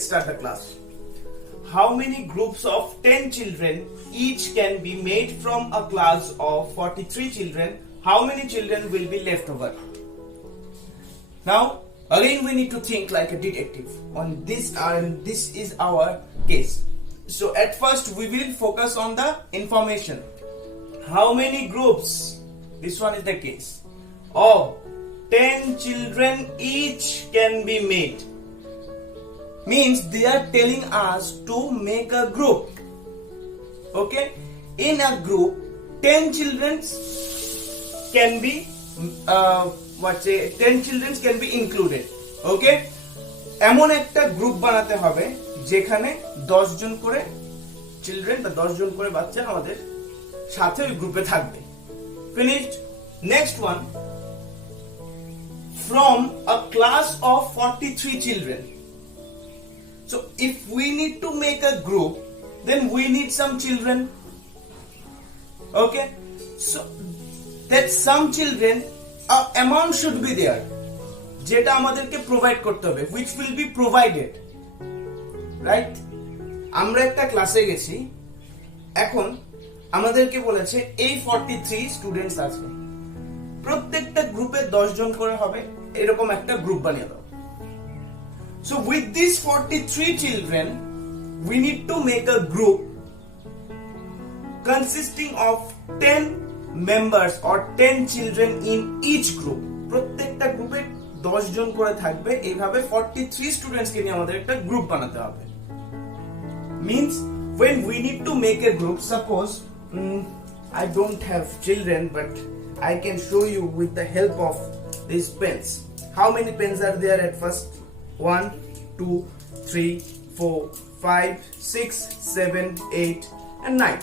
let's start the class. How many groups of 10 children each can be made from a class of 43 children? How many children will be left over? Now again we need to think like a detective on this, and this is our case. So at first we will focus on the information. How many groups? This one is the case of 10 children each can be made. Means they are telling us to make a group. Okay, in a group 10 children can be 10 children can be included. Okay, এমন একটা group বানাতে হবে যেখানে 10 জন করে children বা 10 জন করে বাচ্চা আমাদের সাথে ওই গ্রুপে থাকবে। Finished. Next one, from a class of 43 children. So if we need to make a group, then we need some children. Okay, so that some children amount should be there, যেটা আমাদেরকে প্রোভাইড করতে হবে, which will be provided, right? আমরা একটা ক্লাসে গেছি, এখন আমাদেরকে বলেছে এই 43 স্টুডেন্টস আছে, প্রত্যেকটা গ্রুপে 10 জন করে হবে, এরকম একটা গ্রুপ বানিয়ে দাও। So with these 43 children, we need to make a group consisting of 10 members or 10 children in each group. প্রত্যেকটা গ্রুপে 10 জন করে থাকবে, এইভাবে 43 স্টুডেন্টস কে নিয়ে আমাদের একটা গ্রুপ বানাতে হবে। Means when we need to make a group, suppose I don't have children, but I can show you with the help of these pens. How many pens are there at first? 1, 2, 3, 4, 5, 6, 7, 8 and 9.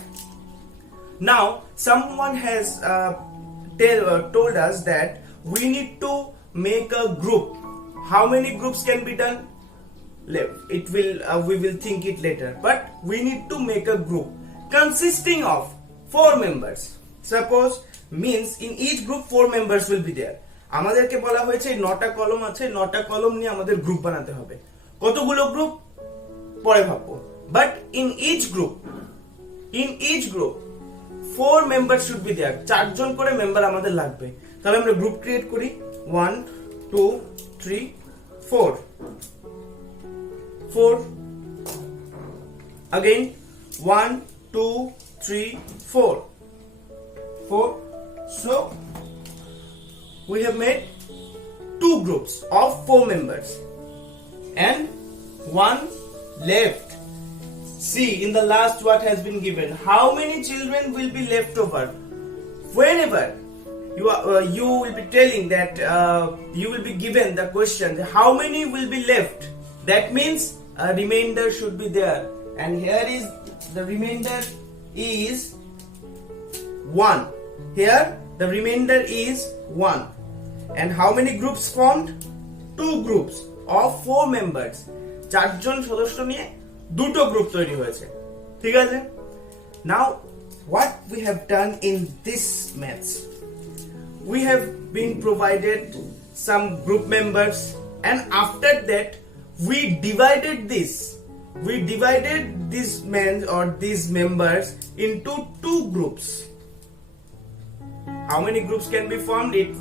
Now someone has told us that we need to make a group. How many groups can be done? We will think it later, but we need to make a group consisting of 4 members. Suppose means in each group 4 members will be there. আমাদেরকে বলা হয়েছে 9টা কলম আছে, 9টা কলম নিয়ে আমাদের group বানাতে হবে। কতগুলো গ্রুপ পরে ভাববো, but in each group 4 member should be there. 4 জন করে মেম্বার আমাদের লাগবে। তাহলে আমরা গ্রুপ ক্রিয়েট করি। 1 2 3 4 again 1 2 3 4 so we have made 2 groups of 4 members and 1 left. See in the last what has been given, how many children will be left over? Whenever you will be telling that you will be given the question how many will be left, that means a remainder should be there, and here is the remainder is 1. Here the remainder is 1. And how many groups formed? 2 groups of 4 members. 4 জন সদস্য নিয়ে দুটো group তৈরি হয়েছে, ঠিক আছে? Now what we have done in this maths, we have been provided some group members, and after that we divided these men or these members into 2 groups. How many groups can be formed? It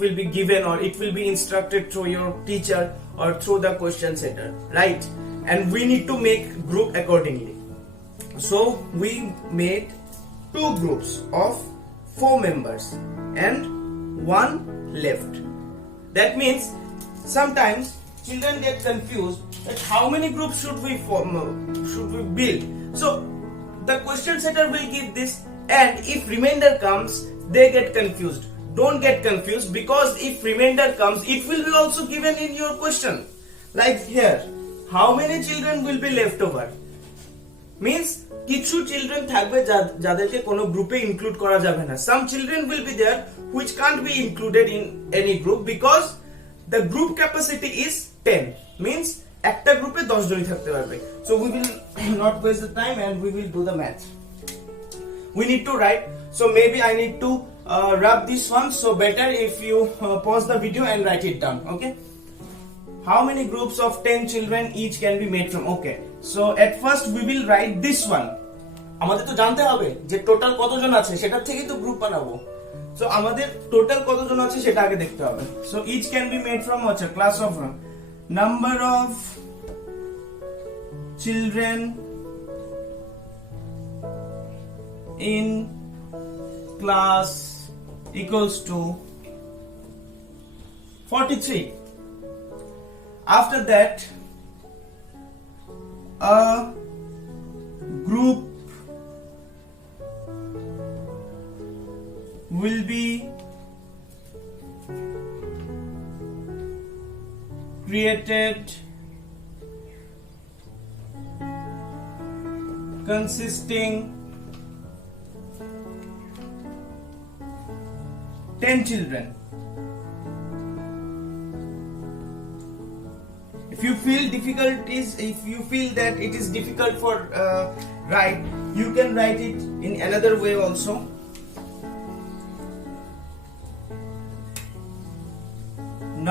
will be given, or it will be instructed through your teacher or through the question center, right? And we need to make group accordingly. So we made 2 groups of 4 members and 1 left. That means sometimes children get confused that how many groups should we build. So the question setter will give this, and if remainder comes they get confused. Don't get confused, because if remainder comes it will be also given in your question. Like here, how many children will be left over? Means কিছু children থাকবে যাদেরকে কোনো গ্রুপে include করা যাবে না। Some children will be there which can't be included in any group because the group capacity is 10. Means একটা গ্রুপে 10 জনই থাকতে পারবে। So we will not waste the time and we will do the math. We need to write, so maybe I need to rub this one, so better if you pause the video and write it down. Okay, how many groups of 10 children each can be made from? Okay, so at first we will write this one. আমাদের তো জানতে হবে যে total কতজন আছে, সেটার থেকেই তো গ্রুপ বানাবো। সো আমাদের টোটাল কতজন আছে সেটা আগে দেখতে হবে। So each can be made from হচ্ছে class of number of children in class equals to 43. After that, a group will be created consisting 10 children. If you feel difficulties, if you feel that it is difficult for write, you can write it in another way also.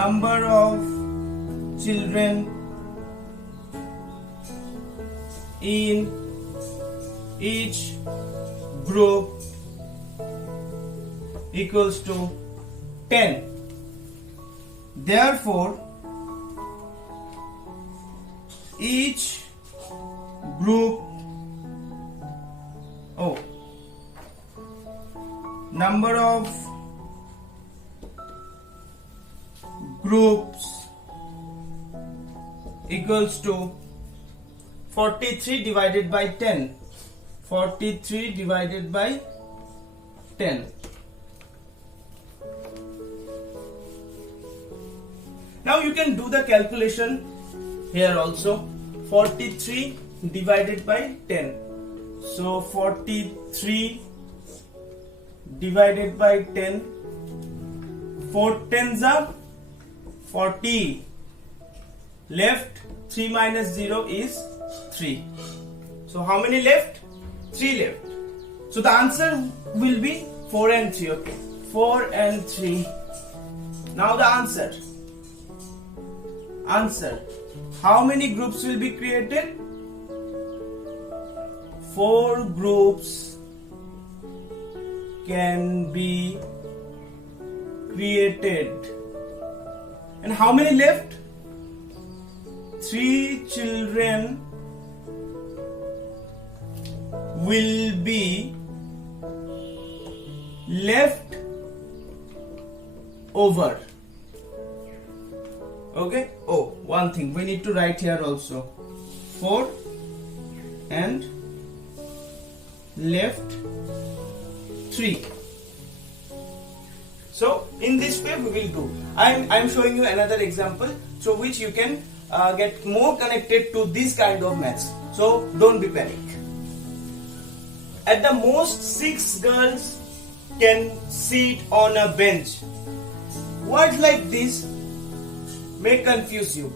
Number of children in each group equals to 10. Therefore, each group number of groups equals to 43 divided by 10. 43 divided by 10. Now you can do the calculation here also. 43 divided by 10. So 43 divided by 10. 4 tens are 40. Left 3 minus 0 is 3. So how many left? 3 left. So the answer will be 4 and 3. Okay, 4 and 3. Now the answer. How many groups will be created? 4 groups can be created. And how many left? 3 children will be left over. Okay. Oh, one thing we need to write here also. 4 and left 3. So in this way we will do. I'm showing you another example through which you can get more connected to this kind of maths. So don't be panic. At the most 6 girls can sit on a bench. Words like this may confuse you,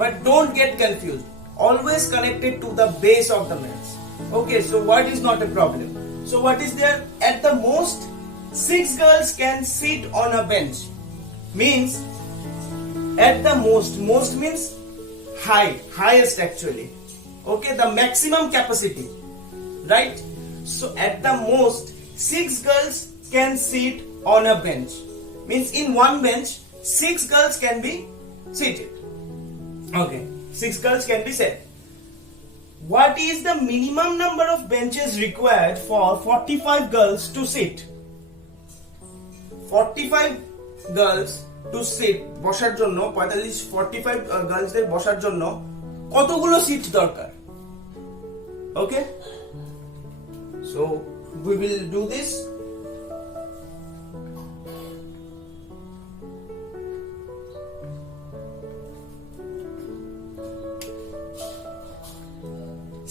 but don't get confused. Always connected to the base of the maths. Okay, so what is not a problem? So what is there? At the most 6 girls can sit on a bench. Means at the most means highest actually. Okay, the maximum capacity, right? So at the most 6 girls can sit on a bench. Means in one bench 6 girls can be seated. Okay, 6 girls can be set. What is the minimum number of benches required for 45 girls to sit? 45 girls to sit বসার জন্য 45 গার্লসদের বসার জন্য কতগুলো seat দরকার? Okay, so we will do this.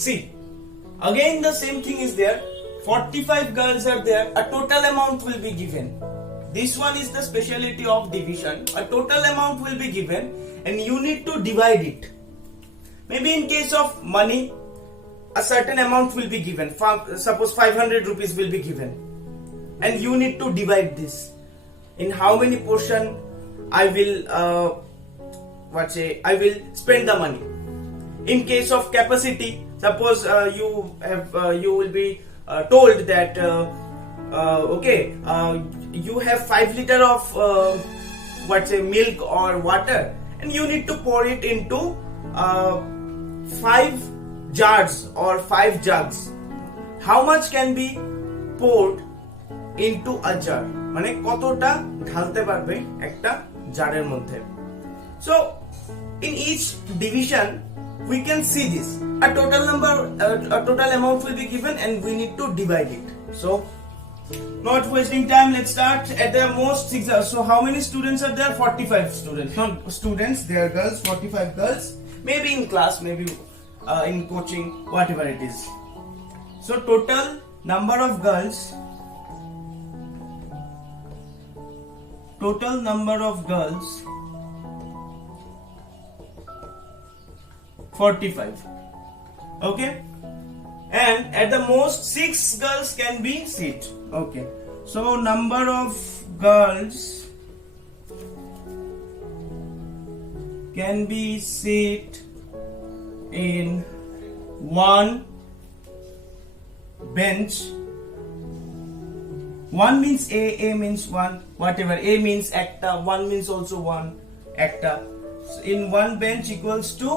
See, again the same thing is there. 45 girls are there. A total amount will be given. This one is the speciality of division. A total amount will be given and you need to divide it. Maybe in case of money, a certain amount will be given. Suppose 500 rupees will be given. And you need to divide this. In how many portion I will I will spend the money. In case of capacity, suppose you will be told that you have 5 liter of milk or water, and you need to pour it into 5 jars or 5 jugs. How much can be poured into a jar? মানে কতটা ঢালতে পারবে একটা জারের মধ্যে? So in each division we can see this. A total amount will be given and we need to divide it. So not wasting time, let's start. At the most 6 hours. So how many students are there? 45 students. Not students, they are girls. 45 girls. Maybe in class, maybe in coaching, whatever it is. So total number of girls. Total number of girls 45. Okay, and at the most 6 girls can be sit. Okay, so number of girls can be sit in one bench. One means A means one, whatever. A means acta, one means also one acta. So in one bench equals to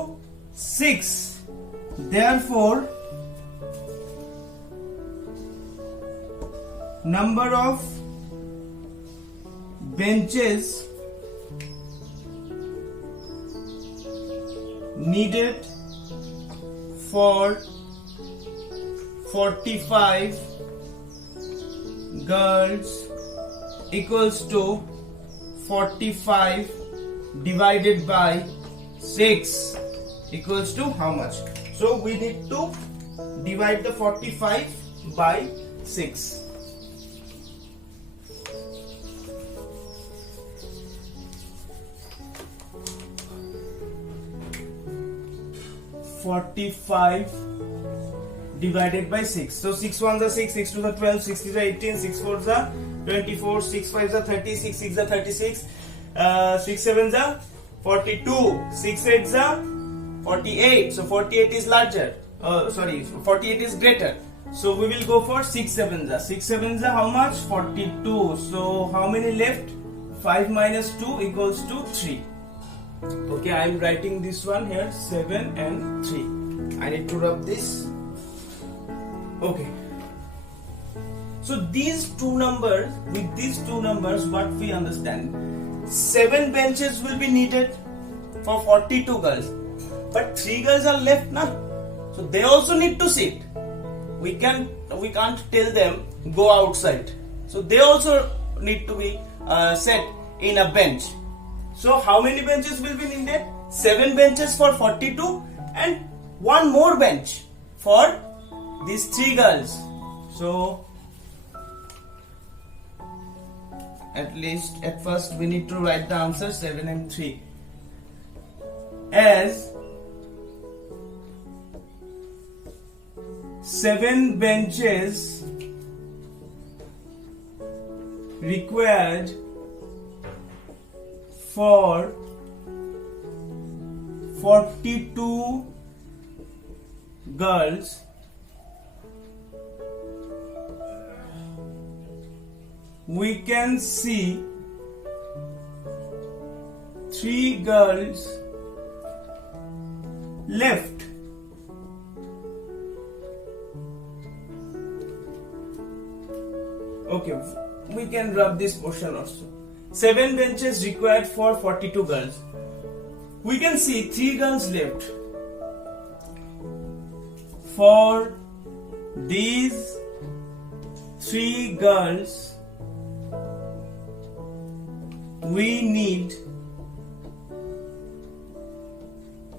6. Therefore, number of benches needed for 45 girls equals to 45 divided by 6 equals to how much? So we need to divide the 45 by 6. Divided by 6. So 6 1s are 6, 6 2s are 12, 6 3s are 18, 6 4s are 24, 6 5s are 30, 6 6s are 36, 6 7s are 42, 6 8s are 48. So 48 is larger. 48 is greater. So we will go for 6 7s are. 6 7s are how much? 42. So how many left? 5 minus 2 equals to 3. Okay, I am writing this one here, 7 and 3. I need to rub this. Okay. So these two numbers, with these two numbers, what we understand? 7 benches will be needed for 42 girls. But 3 girls are left now. So they also need to sit. We can't tell them go outside. So they also need to be set in a bench. So how many benches will be needed? 7 benches for 42 and one more bench for these 3 girls. So at first we need to write the answer 7 and 3 as 7 benches required for 42 girls we can see 3 girls left. Okay, we can rub this portion also. 7 benches required for 42 girls. We can see 3 girls left. For these 3 girls, we need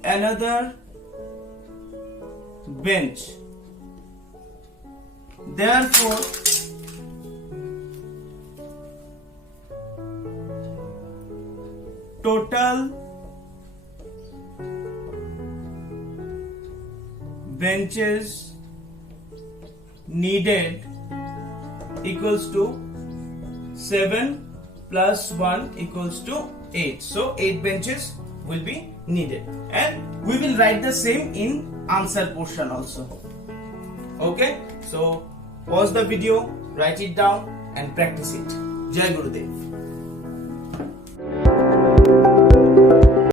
another bench. Therefore, total benches needed equals to 7 plus 1 equals to 8. So 8 benches will be needed, and we will write the same in answer portion also. Okay, so pause the video, write it down and practice it. Jai Gurudev.